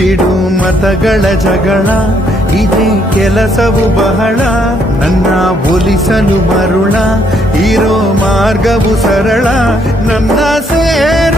ಬಿಡು ಮತಗಳ ಜಗಳ, ಇದೇ ಕೆಲಸವು ಬಹಳ. ನನ್ನ ಒಲಿಸಲು ಮರುಳ, ಇರೋ ಮಾರ್ಗವು ಸರಳ. ನನ್ನ ಸೇರ